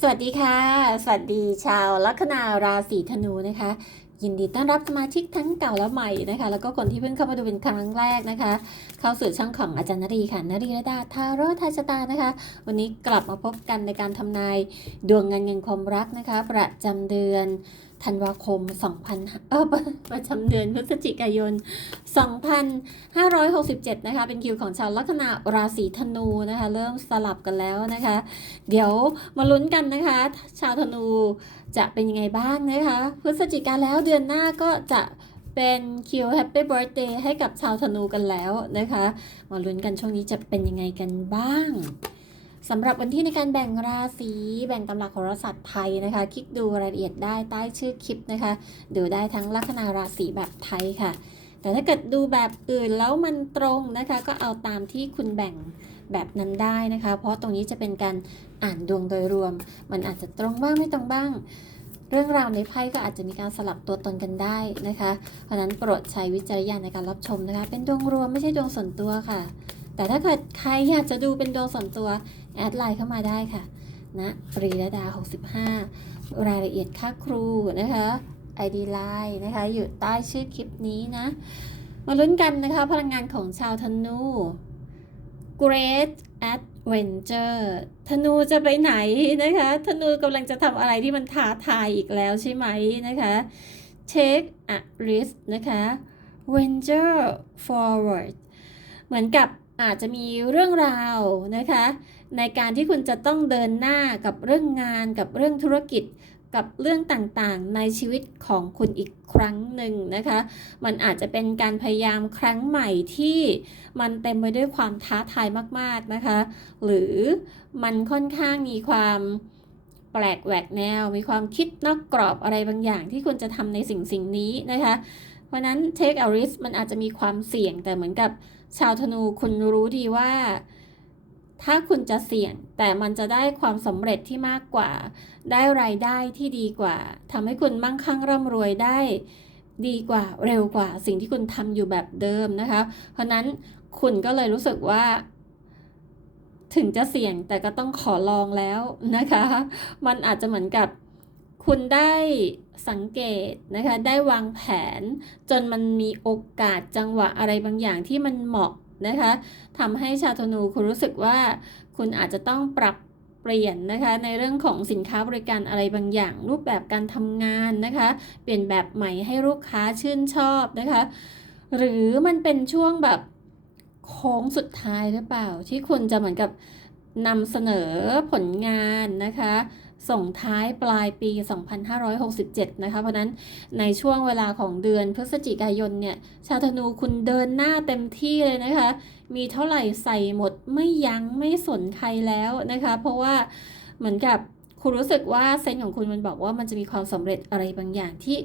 สวัสดีค่ะ สวัสดีชาวลัคนาราศีธนูนะคะ ยินดีต้อนรับสมาชิกทั้งเก่าและใหม่นะคะ แล้วก็คนที่เพิ่งเข้ามาดูเป็นครั้งแรกนะคะ เข้าสู่ช่องของอาจารย์นรีค่ะนรีรดาทาโร่ทายชะตานะคะ วันนี้กลับมาพบกันในการทำนายดวงเงินเงินความรักนะคะ ประจำเดือน ธันวาคม 2000 เออประจำเดือนพฤศจิกายน 2567 นะคะ เป็นคิวของชาวลัคนาราศีธนูนะคะ เริ่มสลับกันแล้วนะคะ เดี๋ยวมาลุ้นกันนะคะ ชาวธนูจะเป็นยังไงบ้างนะคะ พฤศจิกาแล้วเดือนหน้าก็จะเป็นคิวแฮปปี้เบิร์ a เดย์ให้กับชาวธนูกันแล้วนะคะ มาลุ้นกันช่วงนี้จะเป็นยังไงกันบ้าง สำหรับวันที่ในการแบ่งราศีแบ่งตำราโหราศาสตร์ไทยนะคะ คลิกดูรายละเอียดได้ใต้ชื่อคลิปนะคะ ดูได้ทั้งลัคนาราศีแบบไทยค่ะ แต่ถ้าเกิดดูแบบอื่นแล้วมันตรงนะคะ ก็เอาตามที่คุณแบ่งแบบนั้นได้นะคะ เพราะตรงนี้จะเป็นการอ่านดวงโดยรวม มันอาจจะตรงบ้างไม่ตรงบ้าง เรื่องราวในไพ่ก็อาจจะมีการสลับตัวตนกันได้นะคะ เพราะนั้นโปรดใช้วิจารณญาณในการรับชมนะคะ เป็นดวงรวมไม่ใช่ดวงส่วนตัวค่ะ แต่ถ้าเกิดใครอยากจะดูเป็นดวงส่วนตัว แอดไลน์เข้ามาได้ค่ะนะปรีระดา 65 รายละเอียดค่าครูนะคะ ID Line นะคะ อยู่ใต้ชื่อคลิปนี้นะ มาลุ้นกันนะคะ พลังงานของชาวธนู Great Adventure ธนูจะไปไหนนะคะ ธนูกำลังจะทำอะไรที่มันท้าทายอีกแล้วใช่ไหมนะคะ Take a risk นะคะ Venture forward เหมือนกับ อาจจะมีเรื่องราวนะคะ ในการที่คุณจะต้องเดินหน้ากับเรื่องงานกับเรื่องธุรกิจกับเรื่องต่างๆ ในชีวิตของคุณอีกครั้งหนึ่งนะคะ มันอาจจะเป็นการพยายามครั้งใหม่ที่มันเต็มไปด้วยความท้าทายมากๆนะคะ หรือมันค่อนข้างมีความแปลกแหวกแนว มีความคิดนอกกรอบอะไรบางอย่างที่คุณจะทำในสิ่งสิ่งนี้นะคะ เพราะนั้น take a risk มันอาจจะมีความเสี่ยงแต่เหมือนกับ ชาวธนูคุณรู้ดีว่า ถ้าคุณจะเสี่ยง แต่มันจะได้ความสำเร็จที่มากกว่า ได้รายได้ที่ดีกว่าทำให้คุณมั่งคั่งร่ำรวยได้ ดีกว่าเร็วกว่า สิ่งที่คุณทำอยู่แบบเดิมนะคะ เพราะนั้นคุณก็เลยรู้สึกว่าถึงจะเสี่ยงแต่ก็ต้องขอลองแล้วนะคะ มันอาจจะเหมือนกับ คุณได้สังเกตนะคะ ได้วางแผน จนมันมีโอกาสจังหวะอะไรบางอย่างที่มันเหมาะนะคะทำให้ชาธนูคุณรู้สึกว่า คุณอาจจะต้องปรับเปลี่ยนนะคะ ในเรื่องของสินค้าบริการอะไรบางอย่าง รูปแบบการทำงานนะคะ เปลี่ยนแบบใหม่ให้ลูกค้าชื่นชอบนะคะ หรือมันเป็นช่วงแบบโค้งสุดท้ายหรือเปล่า ที่คุณจะเหมือนกับนำเสนอผลงานนะคะ ส่งท้ายปลายปี 2567 นะคะ เพราะนั้นในช่วงเวลาของเดือนพฤศจิกายนเนี่ย ชาวธนูคุณเดินหน้าเต็มที่เลยนะคะ มีเท่าไหร่ใส่หมดไม่ยั้งไม่สนใครแล้วนะคะ เพราะว่าเหมือนกับคุณรู้สึกว่าเซนของคุณมันบอกว่ามันจะมีความสำเร็จอะไรบางอย่างที่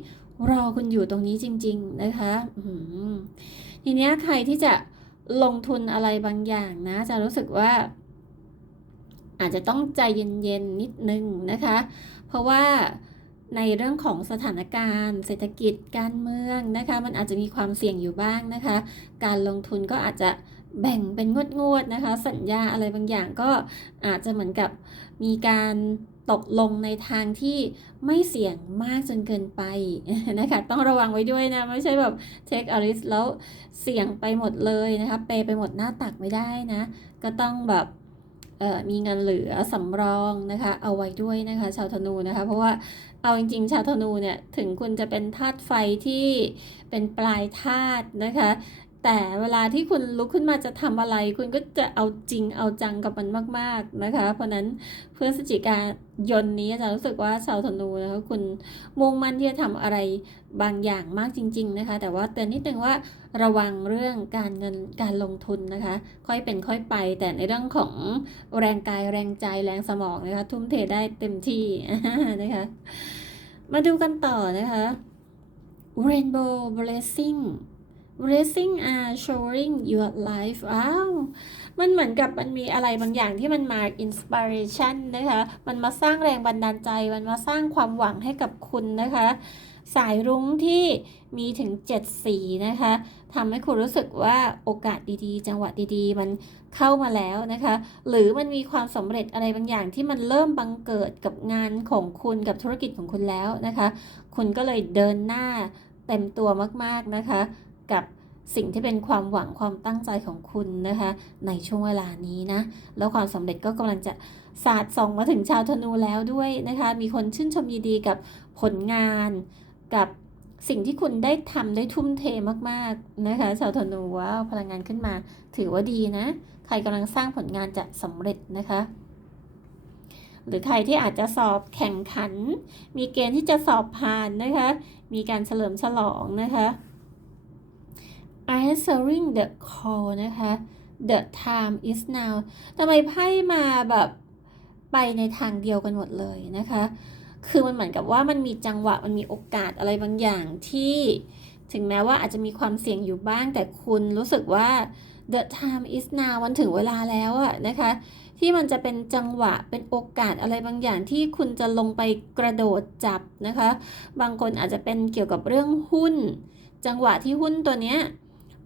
รอคุณอยู่ตรงนี้จริง ๆ นะคะทีนี้ใครที่จะลงทุนอะไรบางอย่างนะ จะรู้สึกว่า อาจจะต้องใจเย็นๆนิดนึงนะคะ เพราะว่าในเรื่องของสถานการณ์ เศรษฐกิจการเมืองนะคะ มันอาจจะมีความเสี่ยงอยู่บ้างนะคะ การลงทุนก็อาจจะแบ่งเป็นงวดๆนะคะ สัญญาอะไรบางอย่างก็อาจจะเหมือนกับมีการตกลงในทางที่ไม่เสี่ยงมากจนเกินไปนะคะ ต้องระวังไว้ด้วยนะ ไม่ใช่แบบเทคอริสแล้วเสี่ยงไปหมดเลยนะคะ เปไปหมดหน้าตักไม่ได้นะ ก็ต้องแบบ มีเงินเหลือสำรองนะคะ เอาไว้ด้วยนะคะ ชาวธนูนะคะ เพราะว่าเอาจริงๆ ชาวธนูเนี่ยถึงคุณจะเป็นธาตุไฟที่เป็นปลายธาตุนะคะแต่เวลาที่คุณลุกขึ้นมาจะทำอะไร คุณก็จะเอาจริงเอาจังกับมันมาก ๆนะคะ เพราะนั้นเพื่อสจิกายนนี้อาจารย์รู้สึกว่าชาวธนูนะคะคุณมุ่งมั่นที่จะทำอะไรบางอย่างมากจริง ๆ นะคะ แต่ว่าเตือนนิดนึงว่า ระวังเรื่องการเงินการลงทุนนะคะ ค่อยเป็นค่อยไป แต่ในเรื่องของแรงกายแรงใจแรงสมองนะคะ ทุ่มเทได้เต็มที่นะคะ มาดูกันต่อนะคะ Rainbow Blessing Blessing are showing your life ว้าวมันเหมือนกับมันมีอะไรบางอย่างที่มันมา inspiration นะคะ มันมาสร้างแรงบันดาลใจ มันมาสร้างความหวังให้กับคุณนะคะ สายรุ้งที่มีถึง 7 สีนะคะทำให้คุณรู้สึกว่าโอกาสดีๆ จังหวะดีๆ มันเข้ามาแล้วนะคะ หรือมันมีความสำเร็จอะไรบางอย่างที่มันเริ่มบังเกิดกับงานของคุณกับธุรกิจของคุณแล้วนะคะ คุณก็เลยเดินหน้าเต็มตัวมากๆนะคะ กับสิ่งที่เป็นความหวังความตั้งใจของคุณนะคะ ในช่วงเวลานี้นะ แล้วความสำเร็จก็กำลังจะสาดส่องมาถึงชาวธนูแล้วด้วยนะคะ มีคนชื่นชมยินดีกับผลงาน กับสิ่งที่คุณได้ทำได้ทุ่มเทมากๆนะคะชาวธนูว้าวพลังงานขึ้นมา ถือว่าดีนะ ใครกำลังสร้างผลงานจะสำเร็จนะคะ หรือใครที่อาจจะสอบแข่งขัน มีเกณฑ์ที่จะสอบผ่านนะคะ มีการเฉลิมฉลองนะคะ answering the call นะคะ the time is now ทำไมไพ่มาแบบไปในทางเดียวกันหมดเลยนะคะ คือมันเหมือนกับว่ามันมีจังหวะมันมีโอกาสอะไรบางอย่างที่ถึงแม้ว่าอาจจะมีความเสี่ยงอยู่บ้าง แต่คุณรู้สึกว่า the time is now มันถึงเวลาแล้วอะนะคะ ที่มันจะเป็นจังหวะเป็นโอกาสอะไรบางอย่างที่คุณจะลงไปกระโดดจับนะคะ บางคนอาจจะเป็นเกี่ยวกับเรื่องหุ้น จังหวะที่หุ้นตัวเนี้ย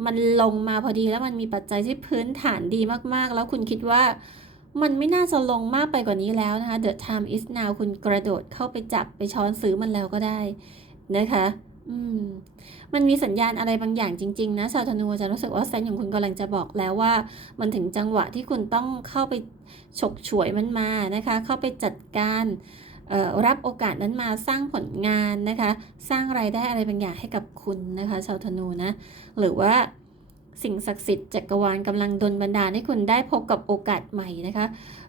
มันลงมาพอดีแล้วมันมีปัจจัยที่พื้นฐานดีมากๆ แล้วคุณคิดว่า มันไม่น่าจะลงมากไปกว่านี้แล้วนะคะ The time is now คุณกระโดดเข้าไปจับไปช้อนซื้อมันแล้วก็ได้นะคะ อืม มันมีสัญญาณอะไรบางอย่างจริง ๆ นะ ชาวธนูจะรู้สึกว่าเซนส์ของคุณกำลังจะบอกแล้วว่า มันถึงจังหวะที่คุณต้องเข้าไปฉกฉวยมันมานะคะ เข้าไปจัดการรับโอกาสนั้นมาสร้างผลงานนะคะ สร้างไรายได้อะไรบางอย่างให้กับคุณนะคะ ชาวธนูนะ หรือว่า สิ่งศักดิ์สิทธิ์จักรวาลกำลังดลบันดาลให้คุณได้พบกับโอกาสใหม่นะคะ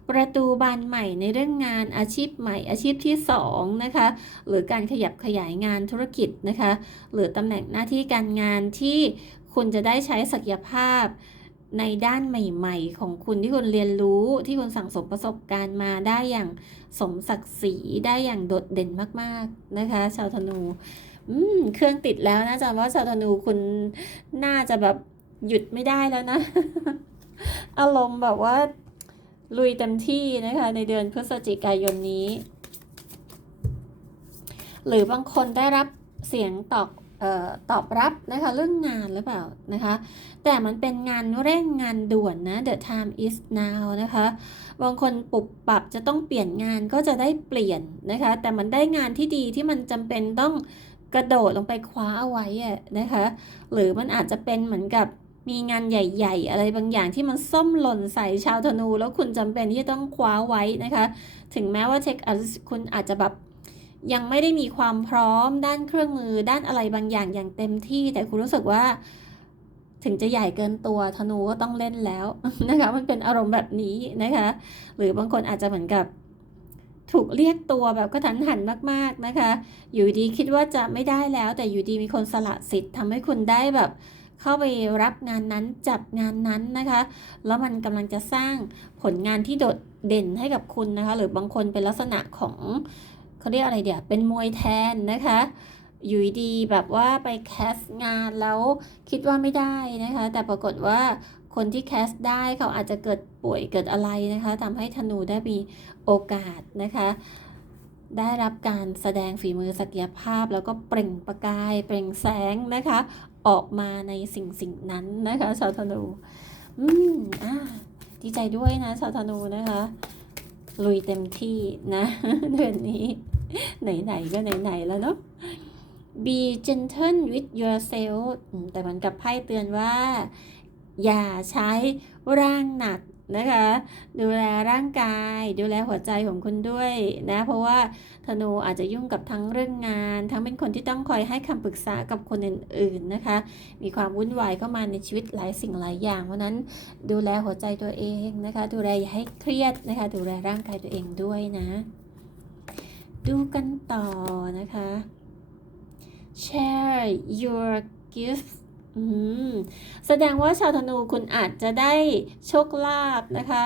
ประตูบานใหม่ในเรื่องงานอาชีพใหม่อาชีพที่2นะคะหรือการขยับขยายงานธุรกิจนะคะหรือตำแหน่งหน้าที่การงานที่คุณจะได้ใช้ศักยภาพในด้านใหม่ๆ ของคุณที่คุณเรียนรู้ที่คุณสั่งสมประสบการณ์มาได้อย่างสมศักดิ์ศรีได้อย่างโดดเด่นมากๆนะคะ ชาวธนูเครื่องติดแล้วนะจ๊ะว่าชาวธนูคุณน่าจะแบบ หยุดไม่ได้แล้วนะ อารมณ์แบบว่า ลุยเต็มที่นะคะ ในเดือนพฤศจิกายนนี้ หรือบางคนได้รับเสียงตอบออตอบรับนะคะเรื่องงานหรือเปล่านะคะ แต่มันเป็นงานเร่งงานด่วนนะ the time is now นะคะบางคนปรับปรับจะต้องเปลี่ยนงานก็จะได้เปลี่ยนนะคะ แต่มันได้งานที่ดีที่มันจำเป็นต้องกระโดดลงไปคว้าเอาไว้นะคะ หรือมันอาจจะเป็นเหมือนกับ มีงานใหญ่ ๆ อะไรบางอย่างที่มันส้มหล่นใส่ชาวธนู แล้วคุณจำเป็นที่จะต้องคว้าไว้นะคะ ถึงแม้ว่าเทคคุณอาจจะแบบยังไม่ได้มีความพร้อมด้านเครื่องมือด้านอะไรบางอย่างอย่างเต็มที่ แต่คุณรู้สึกว่า ถึงจะใหญ่เกินตัวธนูก็ต้องเล่นแล้วนะคะมันเป็นอารมณ์แบบนี้นะคะ หรือบางคนอาจจะเหมือนกับถูกเรียกตัวแบบกระทันหันมาก ๆนะคะ อยู่ดีคิดว่าจะไม่ได้แล้ว แต่อยู่ดีมีคนสละสิทธิ์ทำให้คุณได้แบบ เข้าไปรับงานนั้นจับงานนั้นนะคะ แล้วมันกำลังจะสร้างผลงานที่โดดเด่นให้กับคุณนะคะ หรือบางคนเป็นลักษณะของเขาเรียกอะไรเดี๋ยวเป็นมวยแทนนะคะอยู่ดีแบบว่าไปแคสงานแล้วคิดว่าไม่ได้นะคะ แต่ปรากฏว่าคนที่แคสได้เขาอาจจะเกิดป่วยเกิดอะไรนะคะทำให้ธนูได้มีโอกาสนะคะ ได้รับการแสดงฝีมือศักยภาพ แล้วก็เปล่งประกาย เปล่งแสงนะคะ ออกมาในสิ่งสิ่งนั้นนะคะชาวธนู อืมอ่าดีใจด้วยนะชาวธนูนะคะ ลุยเต็มที่นะเดือนนี้ ไหนๆก็ไหนๆแล้วเนาะ be gentle with yourself แต่มันกับไพ่เตือนว่า อย่าใช้ร่างหนัก นะคะ ดูแลร่างกาย ดูแลหัวใจของคุณด้วยนะ เพราะว่าธนูอาจจะยุ่งกับทั้งเรื่องงาน ทั้งเป็นคนที่ต้องคอยให้คำปรึกษากับคนอื่น ๆนะคะ มีความวุ่นวายเข้ามาในชีวิตหลายสิ่งหลายอย่าง เพราะนั้นดูแลหัวใจตัวเองนะคะ ดูแลอย่าให้เครียดนะคะ ดูแลร่างกายตัวเองด้วยนะ ดูกันต่อนะคะ share your gifts แสดงว่าชาวธนูคุณอาจจะได้โชคลาภนะคะ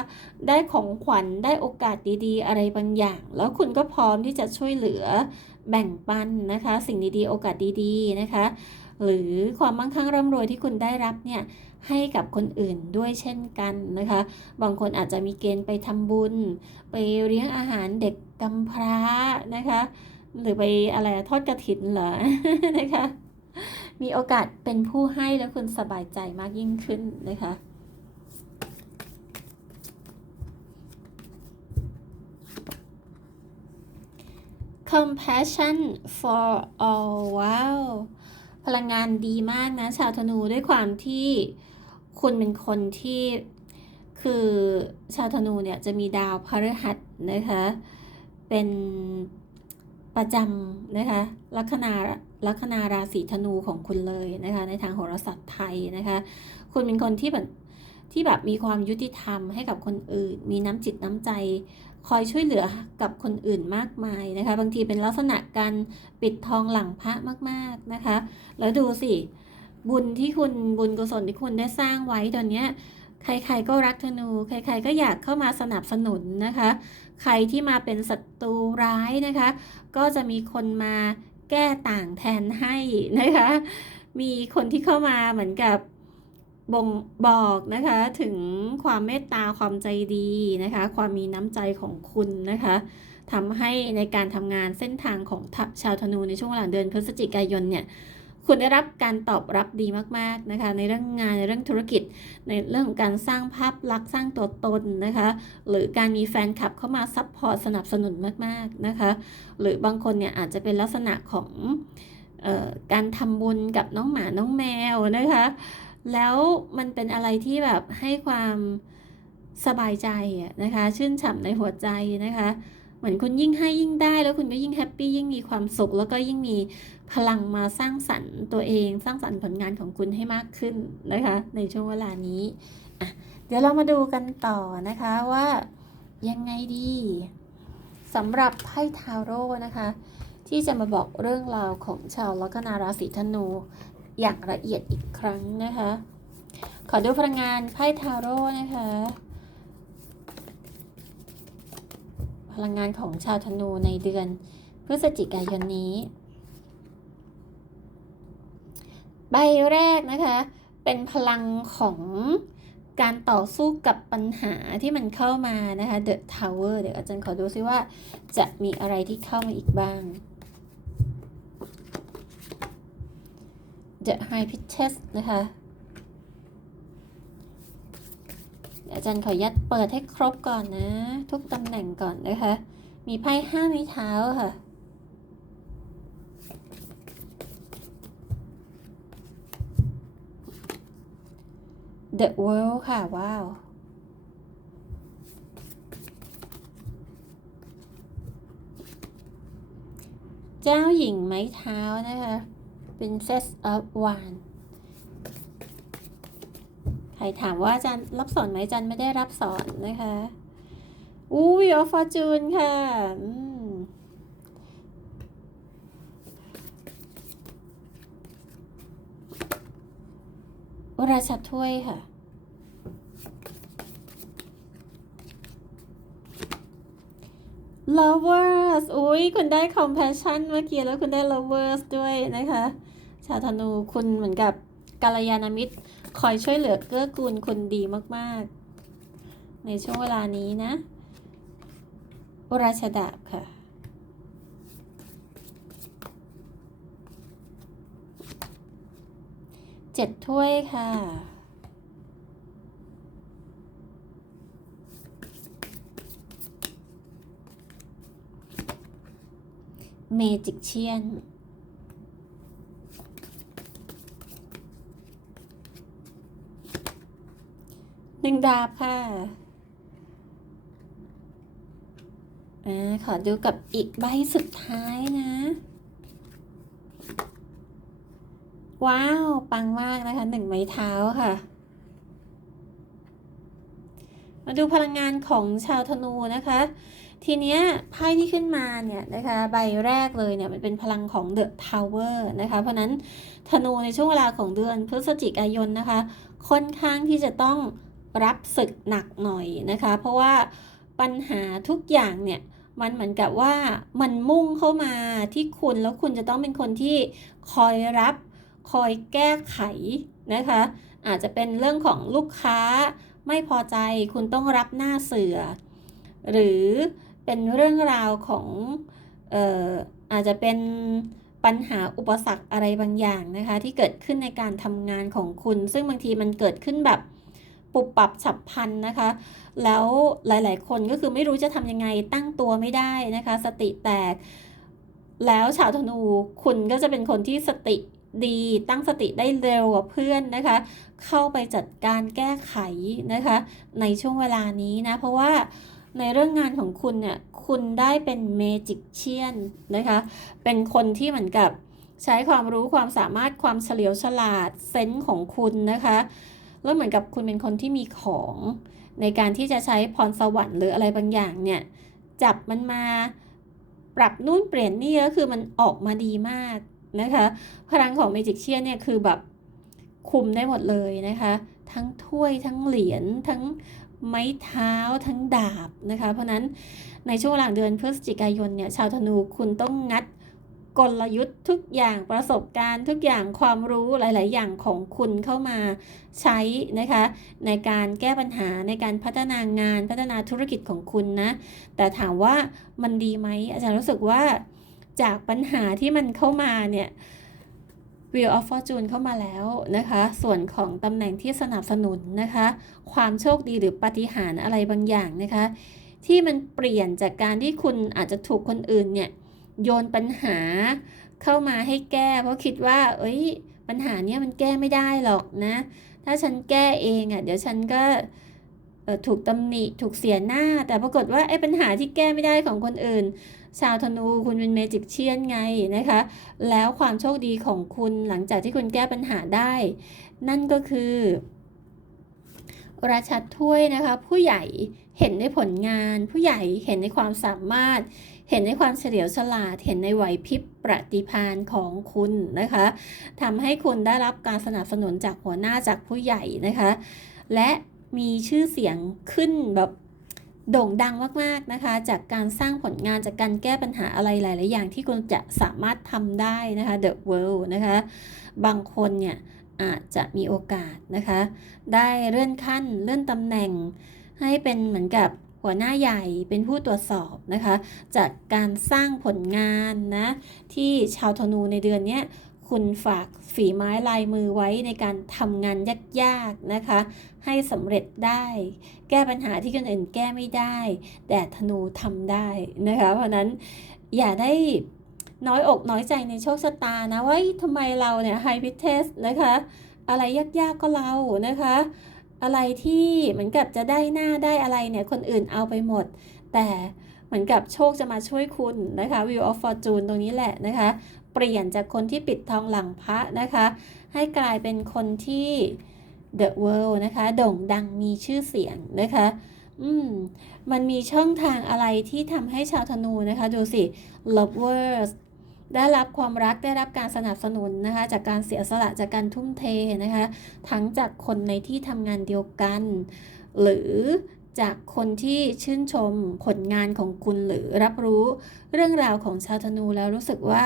ได้ของขวัญได้โอกาสดีๆ อะไรบางอย่าง แล้วคุณก็พร้อมที่จะช่วยเหลือแบ่งปันนะคะ สิ่งดีๆ โอกาสดีๆนะคะ หรือความมั่งคั่งร่ำรวยที่คุณได้รับเนี่ยให้กับคนอื่นด้วยเช่นกันนะคะ บางคนอาจจะมีเกณฑ์ไปทำบุญ ไปเลี้ยงอาหารเด็กกำพร้านะคะ หรือไปอะไรทอดกระถินเหรอนะคะ มีโอกาสเป็นผู้ให้แล้วคุณสบายใจมากยิ่งขึ้นนะคะ compassion for all ว้าวพลังงานดีมากนะ ชาวธนูด้วยความที่คุณเป็นคนที่คือชาวธนูเนี่ยจะมีดาวพฤหัสนะคะ เป็นประจำนะคะลัคนา ลัคนาราศีธนูของคุณเลยนะคะ ในทางโหราศาสตร์ไทยนะคะ คุณเป็นคนที่แบบที่แบบมีความยุติธรรมให้กับคนอื่น มีน้ำจิตน้ำใจ คอยช่วยเหลือกับคนอื่นมากมายนะคะ บางทีเป็นลักษณะการปิดทองหลังพระมาก ๆนะคะ แล้วดูสิ บุญที่คุณบุญกุศลที่คุณได้สร้างไว้ตอนเนี้ยใครๆก็รักธนู ใครๆก็อยากเข้ามาสนับสนุนนะคะ ใครที่มาเป็นศัตรูร้ายนะคะ ก็จะมีคนมา แก้ต่างแทนให้นะคะ มีคนที่เข้ามาเหมือนกับบ่งบอกนะคะถึงความเมตตาความใจดีนะคะ ความมีน้ำใจของคุณนะคะทำให้ในการทำงานเส้นทางของชาวธนูในช่วงหลังเดือนพฤศจิกายนเนี่ย คุณได้รับการตอบรับดีมากๆนะคะ ในเรื่องงานในเรื่องธุรกิจ ในเรื่องของการสร้างภาพลักษณ์สร้างตัวตนนะคะ หรือการมีแฟนคลับเข้ามาซัพพอร์ตสนับสนุนมากๆนะคะ หรือบางคนเนี่ยอาจจะเป็นลักษณะของออการทำบุญกับน้องหมาน้องแมวนะคะ แล้วมันเป็นอะไรที่แบบให้ความสบายใจนะคะ ชื่นฉ่ำในหัวใจนะคะ เหมือนคุณยิ่งให้ยิ่งได้ แล้วคุณก็ยิ่งแฮปปี้ยิ่งมีความสุข แล้วก็ยิ่งมี พลังมาสร้างสรรค์ตัวเองสร้างสรรค์ผลงานของคุณให้มากขึ้นนะคะ ในช่วงเวลานี้อะเดี๋ยวเรามาดูกันต่อนะคะว่ายังไงดีสำหรับไพ่ทาโร่นะคะ ที่จะมาบอกเรื่องราวของชาวลัคนาราศีธนูอย่างละเอียดอีกครั้งนะคะ ขอดูพลังงานไพ่ทาโร่นะคะ พลังงานของชาวธนูในเดือนพฤศจิกายนนี้ ใบแรกนะคะ เป็นพลังของการต่อสู้กับปัญหาที่มันเข้ามานะคะ The Tower เดี๋ยวอาจารย์ขอดูซิว่าจะมีอะไรที่เข้ามาอีกบ้าง The High Priestess นะคะอาจารย์ขอยัดเปิดให้ครบก่อนนะ ทุกตำแหน่งก่อนนะคะ มีไพ่ห้าไม้เท้าค่ะ The World ค่ะ ว้าว เจ้าหญิงไม้เท้านะคะ Princess of Wand ใครถามว่าจารย์รับสอนไหมจารย์ไม่ได้รับสอนนะคะอู้วิวฟอร์จูนค่ะอืมราชาถ้วยค่ะ lovers อุ้ยคุณได้ compassion เมื่อกี้แล้วคุณได้ lovers ด้วยนะคะ ชาวธนูคุณเหมือนกับกาลยานามิตร คอยช่วยเหลือเกื้อกูลคนดีมากๆ ในช่วงเวลานี้นะราชดาบค่ะ เจ็ดถ้วยค่ะ เมจิกเชียนหนึ่งดาบค่ะอ่าขอดูกับอีกใบสุดท้ายนะ ว้าว ปังมากนะคะหนึ่งไม้เท้าค่ะ มาดูพลังงานของชาวธนูนะคะ ทีเนี้ยไพ่ที่ขึ้นมาเนี่ยนะคะใบแรกเลยเนี่ยมันเป็นพลังของ The Tower นะคะ เพราะนั้นธนูในช่วงเวลาของเดือนพฤศจิกายนนะคะ ค่อนข้างที่จะต้องรับศึกหนักหน่อยนะคะ เพราะว่าปัญหาทุกอย่างเนี่ยมันเหมือนกับว่ามันมุ่งเข้ามาที่คุณแล้วคุณจะต้องเป็นคนที่คอยรับคอยแก้ไขนะคะ อาจจะเป็นเรื่องของลูกค้าไม่พอใจคุณต้องรับหน้าเสือ หรือ เป็นเรื่องราวของเอ่ออาจจะเป็นปัญหาอุปสรรคอะไรบางอย่างนะคะ ที่เกิดขึ้นในการทำงานของคุณ ซึ่งบางทีมันเกิดขึ้นแบบปุบปับฉับพลันนะคะ แล้วหลาย ๆ คนก็คือไม่รู้จะทำยังไงตั้งตัวไม่ได้นะคะ สติแตก แล้วชาวธนูคุณก็จะเป็นคนที่สติดีตั้งสติได้เร็วกว่าเพื่อนนะคะ เข้าไปจัดการแก้ไขนะคะ ในช่วงเวลานี้นะ เพราะว่า ในเรื่องงานของคุณเนี่ย คุณได้เป็นเมจิกเชียนนะคะ เป็นคนที่เหมือนกับใช้ความรู้ความสามารถความเฉลียวฉลาดเซนส์ของคุณนะคะ แล้วเหมือนกับคุณเป็นคนที่มีของในการที่จะใช้พรสวรรค์หรืออะไรบางอย่างเนี่ย จับมันมาปรับนู่นเปลี่ยนนี่ก็คือมันออกมาดีมากนะคะ พลังของเมจิกเชียนเนี่ยคือแบบคุมได้หมดเลยนะคะ ทั้งถ้วยทั้งเหรียญทั้ง ไม้เท้าทั้งดาบนะคะ เพราะนั้นในช่วงหลังเดือนพฤศจิกายนเนี่ยชาวธนูคุณต้องงัดกลยุทธ์ทุกอย่างประสบการณ์ทุกอย่างความรู้หลาย ๆ อย่างของคุณเข้ามาใช้นะคะ ในการแก้ปัญหาในการพัฒนางานพัฒนาธุรกิจของคุณนะ แต่ถามว่ามันดีไหมอาจารย์รู้สึกว่าจากปัญหาที่มันเข้ามาเนี่ย Wheel of Fortune เข้ามาแล้วนะคะ ส่วนของตำแหน่งที่สนับสนุนนะคะ ความโชคดีหรือปาฏิหาริย์อะไรบางอย่างนะคะ ที่มันเปลี่ยนจากการที่คุณอาจจะถูกคนอื่นเนี่ยโยนปัญหาเข้ามาให้แก้ เพราะคิดว่า เอ้ย ปัญหาเนี้ยมันแก้ไม่ได้หรอกนะ ถ้าฉันแก้เองอะ เดี๋ยวฉันก็ถูกตำหนิ ถูกเสียหน้า แต่ปรากฏว่าไอ้ปัญหาที่แก้ไม่ได้ของคนอื่น ชาวธนูคุณเป็นเมจิกเชียนไงนะคะ แล้วความโชคดีของคุณหลังจากที่คุณแก้ปัญหาได้ นั่นก็คือราชาถ้วยนะคะ ผู้ใหญ่เห็นในผลงาน ผู้ใหญ่เห็นในความสามารถ เห็นในความเฉลียวฉลาด เห็นในไหวพริบปฏิภาณของคุณนะคะทำให้คุณได้รับการสนับสนุนจากหัวหน้าจากผู้ใหญ่นะคะ และมีชื่อเสียงขึ้นแบบ โด่งดังมากๆนะคะ จากการสร้างผลงานจากการแก้ปัญหาอะไรหลาย ๆ อย่างที่คุณจะสามารถทำได้นะคะ The World นะคะ บางคนเนี่ยอาจจะมีโอกาสนะคะ ได้เลื่อนขั้นเลื่อนตำแหน่ง ให้เป็นเหมือนกับหัวหน้าใหญ่เป็นผู้ตรวจสอบนะคะ จากการสร้างผลงานนะ ที่ชาวธนูในเดือนนี้ คุณฝากฝีไม้ลายมือไว้ในการทำงานยากๆนะคะ ให้สำเร็จได้ แก้ปัญหาที่คนอื่นแก้ไม่ได้ แต่ธนูทำได้นะคะ เพราะนั้นอย่าได้น้อยอกน้อยใจในโชคชะตานะว่าทำไมเราเนี่ยไฮพิเทสนะคะ อะไรยากๆก็เรานะคะ อะไรที่เหมือนกับจะได้หน้าได้อะไรเนี่ยคนอื่นเอาไปหมด แต่เหมือนกับโชคจะมาช่วยคุณนะคะ Wheel of Fortune ตรงนี้แหละนะคะ เปลี่ยนจากคนที่ปิดทองหลังพระนะคะ ให้กลายเป็นคนที่ The World นะคะ โด่งดังมีชื่อเสียงนะคะ อืม มันมีช่องทางอะไรที่ทำให้ชาวธนูนะคะ ดูสิ Lovers ได้รับความรักได้รับการสนับสนุนนะคะ จากการเสียสละจากการทุ่มเทนะคะ ทั้งจากคนในที่ทำงานเดียวกัน หรือ จากคนที่ชื่นชมผลงานของคุณหรือรับรู้เรื่องราวของชาวธนูแล้วรู้สึกว่า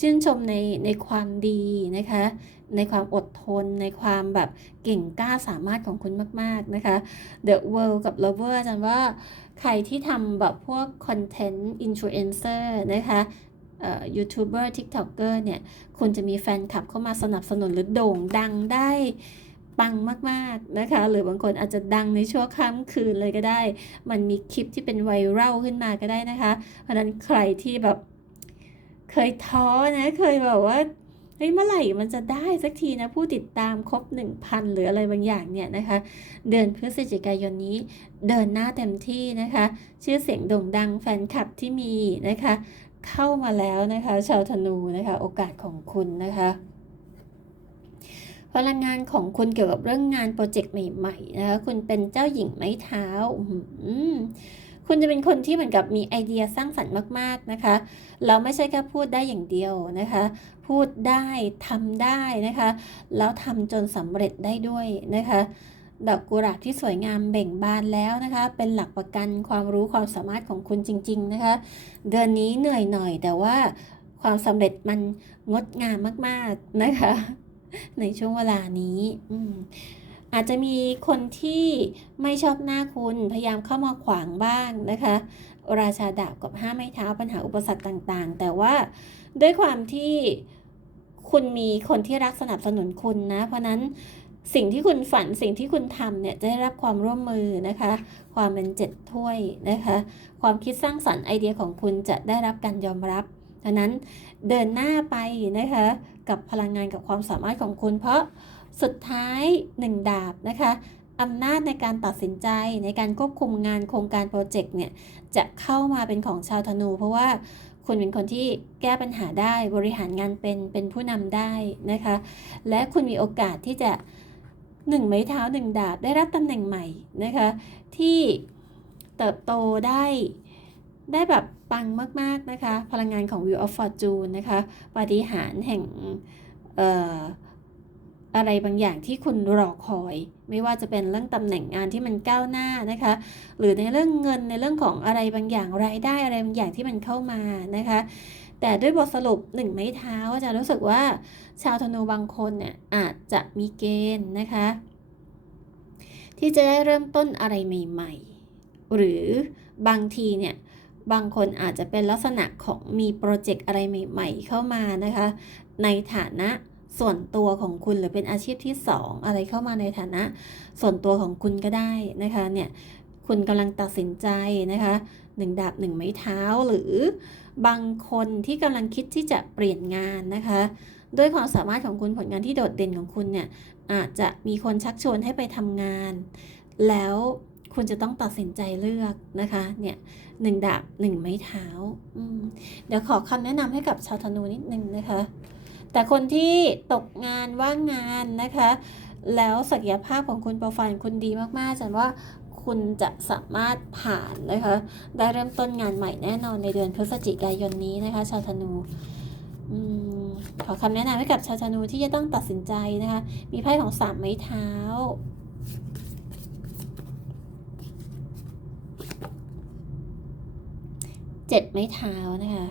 ชื่นชมในในความดีนะคะ ในความอดทน ในความแบบเก่งกล้าสามารถของคุณมาก ๆ นะคะ The World กับ Lover อาจารย์ว่าใครที่ทำแบบพวกคอนเทนต์อินฟลูเอนเซอร์นะคะยูทูบเบอร์ทิกตอกเกอร์เนี่ยคุณจะมีแฟนคลับเข้ามาสนับสนุนหรือโด่งดังได้ ปังมากๆนะคะ หรือบางคนอาจจะดังในชั่วข้ามคืนเลยก็ได้ มันมีคลิปที่เป็นไวรัลขึ้นมาก็ได้นะคะ เพราะนั้นใครที่แบบเคยท้อนะเคยแบบว่าเฮ้ยเมื่อไหร่มันจะได้สักทีนะผู้ติดตามครบ 1,000 หรืออะไรบางอย่างเนี่ยนะคะ เดือนพฤศจิกายนนี้เดินหน้าเต็มที่นะคะ ชื่อเสียงโด่งดังแฟนคลับที่มีนะคะ เข้ามาแล้วนะคะ ชาวธนูนะคะ โอกาสของคุณนะคะ พลังงานของคุณเกี่ยวกับเรื่องงานโปรเจกต์ใหม่ๆนะคะคุณเป็นเจ้าหญิงไม้เท้าคุณจะเป็นคนที่เหมือนกับมีไอเดียสร้างสรรค์มากๆนะคะแล้วไม่ใช่แค่พูดได้อย่างเดียวนะคะ พูดได้ทำได้นะคะ แล้วทำจนสำเร็จได้ด้วยนะคะดอกกุหลาบที่สวยงามเบ่งบานแล้วนะคะ เป็นหลักประกันความรู้ความสามารถของคุณจริง ๆนะคะ เดือนนี้เหนื่อยหน่อยแต่ว่าความสำเร็จมันงดงามมากๆนะคะ ในช่วงเวลานี้อาจจะมีคนที่ไม่ชอบหน้าคุณพยายามเข้ามาขวางบ้างนะคะ ราชาดาบกับห้าไม้เท้าปัญหาอุปสรรคต่างๆ แต่ว่าด้วยความที่คุณมีคนที่รักสนับสนุนคุณนะ เพราะนั้นสิ่งที่คุณฝันสิ่งที่คุณทำเนี่ยจะได้รับความร่วมมือนะคะ ความเป็นเจ็ดถ้วยนะคะ ความคิดสร้างสรรค์ไอเดียของคุณจะได้รับการยอมรับดังนั้นเดินหน้าไปนะคะ กับพลังงานกับความสามารถของคุณ เพราะสุดท้ายหนึ่งดาบนะคะอำนาจในการตัดสินใจในการควบคุมงานโครงการโปรเจกต์เนี่ยจะเข้ามาเป็นของชาวธนู เพราะว่าคุณเป็นคนที่แก้ปัญหาได้บริหารงานเป็นเป็นผู้นำได้นะคะ และคุณมีโอกาสที่จะหนึ่งไม้เท้าหนึ่งดาบได้รับตำแหน่งใหม่นะคะ ที่เติบโตได้ได้แบบ ปังมากๆนะคะ พลังงานของ Wheel of Fortune นะคะปฏิหารแห่งอะไรบางอย่างที่คุณรอคอย ไม่ว่าจะเป็นเรื่องตำแหน่งงานที่มันก้าวหน้านะคะ หรือในเรื่องเงินในเรื่องของอะไรบางอย่างรายได้อะไรบางอย่างที่มันเข้ามานะคะ แต่ด้วยบทสรุปหนึ่งไม้เท้าอาจะรู้สึกว่าชาวธนูบางคนเนี่ยอาจจะมีเกณฑ์นะคะ ที่จะได้เริ่มต้นอะไรใหม่ ๆ หรือบางทีเนี่ย บางคนอาจจะเป็นลักษณะของมีโปรเจกต์อะไรใหม่ ๆ เข้ามานะคะ ในฐานะส่วนตัวของคุณหรือเป็นอาชีพที่ 2 อะไรเข้ามาในฐานะ ส่วนตัวของคุณก็ได้นะคะเนี่ยคุณกำลังตัดสินใจนะคะหนึ่งดาบหนึ่งไม้เท้าหรือบางคนที่กำลังคิดที่จะเปลี่ยนงานนะคะด้วยความสามารถของคุณผลงานที่โดดเด่นของคุณเนี่ยอาจจะมีคนชักชวนให้ไปทำงาน แล้วคุณจะต้องตัดสินใจเลือกนะคะเนี่ย หนึ่งดาบหนึ่งไม้เท้าเดี๋ยวขอคำแนะนำให้กับชาวธนูนิดนึงนะคะ แต่คนที่ตกงานว่างงานนะคะ แล้วศักยภาพของคุณโปรไฟล์คุณดีมากๆจันว่าคุณจะสามารถผ่านนะคะ ได้เริ่มต้นงานใหม่แน่นอนในเดือนพฤศจิกายนนี้นะคะ ชาวธนูอขอคำแนะนำให้กับชาวธนูที่จะต้องตัดสินใจนะคะ มีไพ่ของสามไม้เท้า เจ็ดไม้เท้านะคะ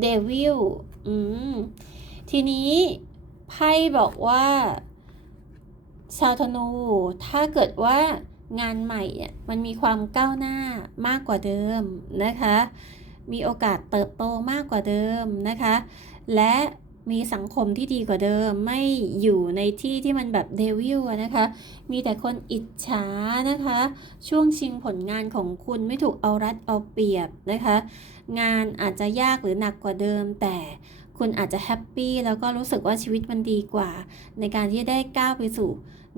เดวิลอืม ทีนี้ไพ่บอกว่าชาวธนู ถ้าเกิดว่างานใหม่เนี่ยมันมีความก้าวหน้ามากกว่าเดิมนะคะ มีโอกาสเติบโตมากกว่าเดิมนะคะ และ มีสังคมที่ดีกว่าเดิม ไม่อยู่ในที่ที่มันแบบเดวิลนะคะ มีแต่คนอิจฉานะคะ ช่วงชิงผลงานของคุณไม่ถูกเอารัดเอาเปรียบนะคะ งานอาจจะยากหรือหนักกว่าเดิม แต่คุณอาจจะแฮปปี้แล้วก็รู้สึกว่าชีวิตมันดีกว่า ในการที่ได้ก้าวไปสู่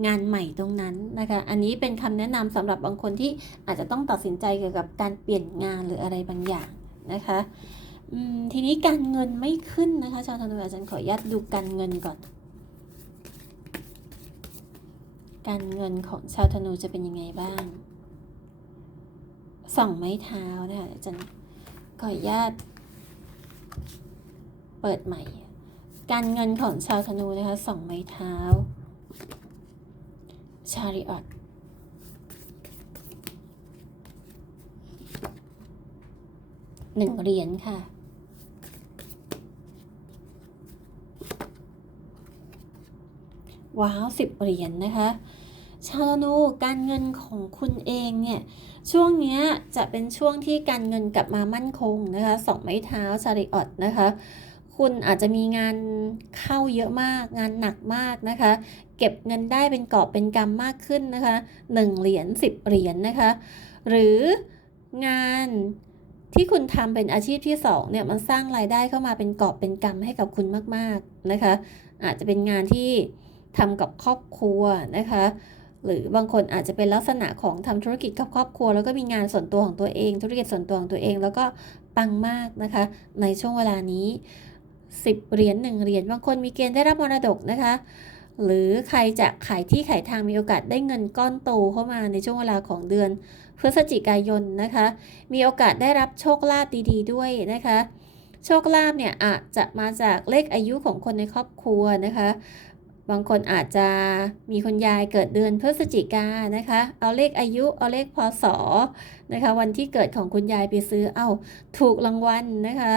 งานใหม่ตรงนั้นนะคะ อันนี้เป็นคำแนะนำสำหรับบางคนที่อาจจะต้องตัดสินใจเกี่ยวกับการเปลี่ยนงานหรืออะไรบางอย่างนะคะ ทีนี้การเงินไม่ขึ้นนะคะชาวธนูอาจารย์ขออนุญาตดูการเงินก่อน การเงินของชาวธนูจะเป็นยังไงบ้างสองไม้เท้านะคะอาจารย์ขออนุญาต เปิดใหม่ การเงินของชาวธนูนะคะสองไม้เท้าชาริออตหนึ่งเหรียญค่ะ ว้าวสิบเหรียญนนะคะ ชาวธนูการเงินของคุณเองเนี่ยช่วงนี้จะเป็นช่วงที่การเงินกลับมามั่นคงนะคะสองไม้เท้าชาริออตนะคะคุณอาจจะมีงานเข้าเยอะมากงานหนักมากนะคะ เก็บเงินได้เป็นกอบเป็นกำมากขึ้นนะคะหนึ่งเหรียญสิบเหรียญนนะคะ หรืองานที่คุณทำเป็นอาชีพที่2เนี่ยมันสร้างรายได้เข้ามาเป็นกอบเป็นกำให้กับคุณมากๆนะคะ อาจจะเป็นงานที่ ทำกับครอบครัวนะคะหรือบางคนอาจจะเป็นลักษณะของทำธุรกิจกับครอบครัว แล้วก็มีงานส่วนตัวของตัวเอง ธุรกิจส่วนตัวของตัวเอง แล้วก็ปังมากนะคะ ในช่วงเวลานี้ 10เหรียญ1เหรียญบางคนมีเกณฑ์ได้รับมรดกนะคะ หรือใครจะขายที่ขายทางมีโอกาสได้เงินก้อนโตเข้ามาในช่วงเวลาของเดือน พฤศจิกายนนะคะ มีโอกาสได้รับโชคลาภดีๆ ด้วยนะคะ โชคลาภเนี่ยอาจจะมาจากเลขอายุของคนในครอบครัวนะคะ บางคนอาจจะมีคุณยายเกิดเดือนพฤศจิกานะคะ เอาเลขอายุ เอาเลขพศนะคะ วันที่เกิดของคุณยายไปซื้อ เอาถูกรางวัลนะคะ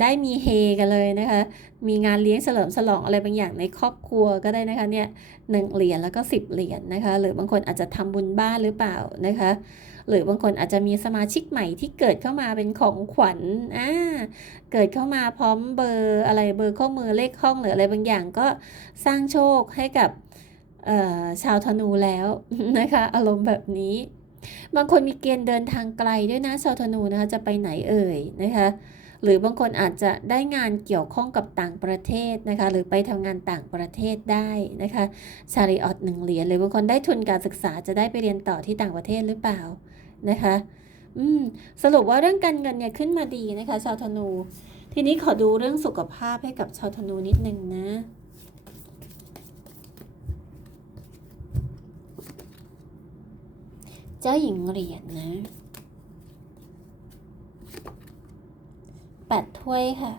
ได้มีเฮกันเลยนะคะ มีงานเลี้ยงเฉลิมฉลองอะไรบางอย่างในครอบครัวก็ได้นะคะเนี่ยหนึ่งเหรียญแล้วก็สิบเหรียญนะคะ หรือบางคนอาจจะทำบุญบ้านหรือเปล่านะคะ หรือบางคนอาจจะมีสมาชิกใหม่ที่เกิดเข้ามาเป็นของขวัญอ่าเกิดเข้ามาพร้อมเบอร์อะไรเบอร์ข้อมือเลขห้องหรืออะไรบางอย่างก็สร้างโชคให้กับชาวธนูแล้วนะคะ อารมณ์แบบนี้ บางคนมีเกณฑ์เดินทางไกลด้วยนะชาวธนูนะคะจะไปไหนเอ่ยนะคะ หรือบางคนอาจจะได้งานเกี่ยวข้องกับต่างประเทศนะคะ หรือไปทำงานต่างประเทศได้นะคะชาริออตหนึ่งเหรียญหรือบางคนได้ทุนการศึกษาจะได้ไปเรียนต่อที่ต่างประเทศหรือเปล่านะคะอืมสรุปว่าเรื่องการเงินเนี่ยขึ้นมาดีนะคะ ชาวธนู ทีนี้ขอดูเรื่องสุขภาพให้กับชาวธนูนิดนึงนะเจ้าหญิงเหรียญนะ แปดถ้วยค่ะ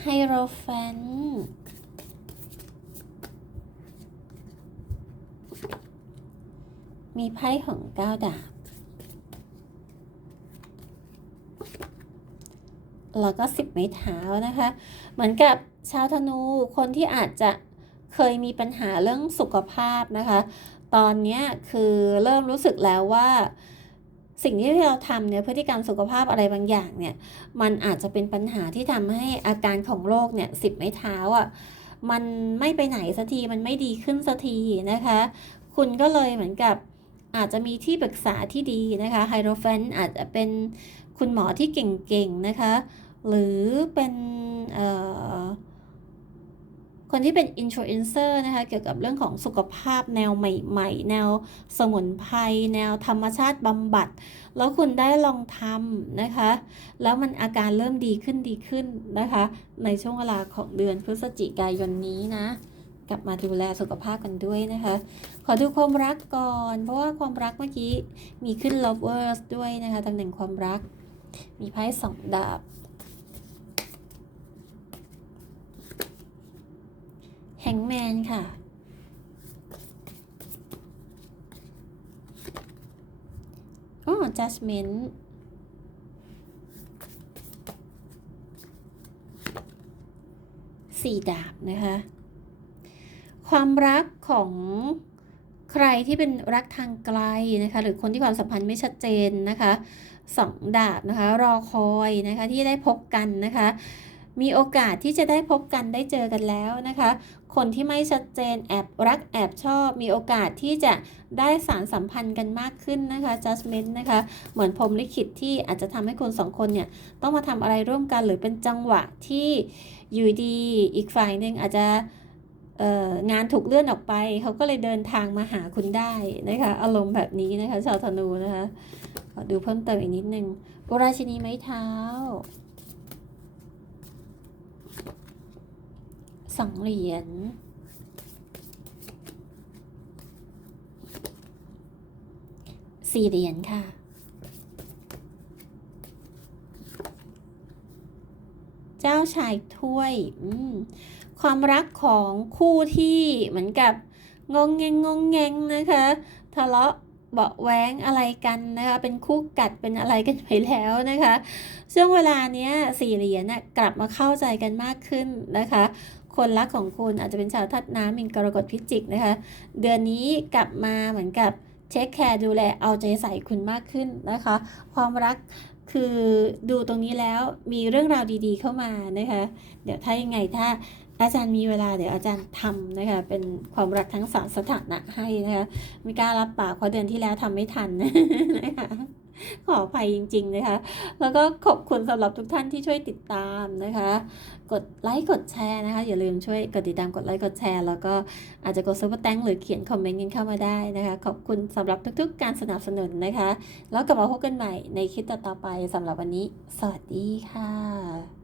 ไฮโรแฟนมีไพ่ของก้าดาบ แล้วก็สิบไม้เท้านะคะ เหมือนกับชาวธนูคนที่อาจจะเคยมีปัญหาเรื่องสุขภาพนะคะ ตอนนี้คือเริ่มรู้สึกแล้วว่า สิ่งที่เราทำเนี่ยพฤติกรรมสุขภาพอะไรบางอย่างเนี่ย มันอาจจะเป็นปัญหาที่ทำให้อาการของโรคเนี่ยสิบไม้เท้าอะมันไม่ไปไหนสักทีมันไม่ดีขึ้นสักทีนะคะ คุณก็เลยเหมือนกับอาจจะมีที่ปรึกษาที่ดีนะคะไฮโดรแฟนอาจจะเป็นคุณหมอที่เก่งๆนะคะ หรือเป็นเอ่อ คนที่เป็นอินฟลูเอนเซอร์นะคะเกี่ยวกับเรื่องของสุขภาพแนวใหม่ ๆ แนวสมุนไพรแนวธรรมชาติบำบัด แล้วคุณได้ลองทำนะคะ แล้วมันอาการเริ่มดีขึ้นดีขึ้นนะคะ ในช่วงเวลาของเดือนพฤศจิกายนนี้นะ กลับมาดูแลสุขภาพกันด้วยนะคะ ขอดูความรักก่อน เพราะว่าความรักเมื่อกี้มีขึ้น lovers ด้วยนะคะตำแหน่งความรัก มีไพ่สองดาบ แฮงแมนค่ะ อ๋อ judgment สี่ดาบนะคะ ความรักของใครที่เป็นรักทางไกลนะคะ หรือคนที่ความสัมพันธ์ไม่ชัดเจนนะคะสองดาบนะคะ รอคอยนะคะที่ได้พบกันนะคะ มีโอกาสที่จะได้พบกันได้เจอกันแล้วนะคะ คนที่ไม่ชัดเจนแอบรักแอบชอบ มีโอกาสที่จะได้สารสัมพันธ์กันมากขึ้นนะคะ judgment นะคะ เหมือนพรมลิขิตที่อาจจะทำให้คนสองคนเนี่ย ต้องมาทำอะไรร่วมกันหรือเป็นจังหวะที่อยู่ดีอีกฝ่ายหนึ่งอาจจะงานถูกเลื่อนออกไป เขาก็เลยเดินทางมาหาคุณได้นะคะ อารมณ์แบบนี้นะคะ ชาวธนูนะคะขอดูเพิ่มเติมอีกนิดนึงราชินีไม้เท้า สองเหรียญสี่เหรียญค่ะเจ้าชายถ้วย ความรักของคู่ที่เหมือนกับงงแงงงงแงงนะคะ ทะเลาะเบาะแว้งอะไรกันนะคะ เป็นคู่กัดเป็นอะไรกันไปแล้วนะคะ ช่วงเวลาเนี้ยสี่เหรียญน่ะกลับมาเข้าใจกันมากขึ้นนะคะ คนรักของคุณอาจจะเป็นชาวทัดน้ำมินกรกฎพิจิกนะคะ เดือนนี้กลับมาเหมือนกับเช็คแคร์ดูแลเอาใจใส่คุณมากขึ้นนะคะ ความรักคือดูตรงนี้แล้วมีเรื่องราวดีๆเข้ามานะคะ เดี๋ยวถ้ายังไงถ้าอาจารย์มีเวลาเดี๋ยวอาจารย์ทำนะคะเป็นความรักทั้งสามสถานะให้นะคะไม่กล้ารับปากเพราะเดือนที่แล้วทำไม่ทันนะคะ ขออภัยจริง ๆ นะคะ แล้วก็ขอบคุณสำหรับทุกท่านที่ช่วยติดตามนะคะ กดไลค์กดแชร์นะคะ อย่าลืมช่วยกดติดตามกดไลค์กดแชร์ แล้วก็อาจจะกดซุปเปอร์แตงหรือเขียนคอมเมนต์กันเข้ามาได้นะคะ ขอบคุณสำหรับทุกๆ การสนับสนุนนะคะ แล้วกลับมาพบกันใหม่ในคลิปต่อไปสำหรับวันนี้ สวัสดีค่ะ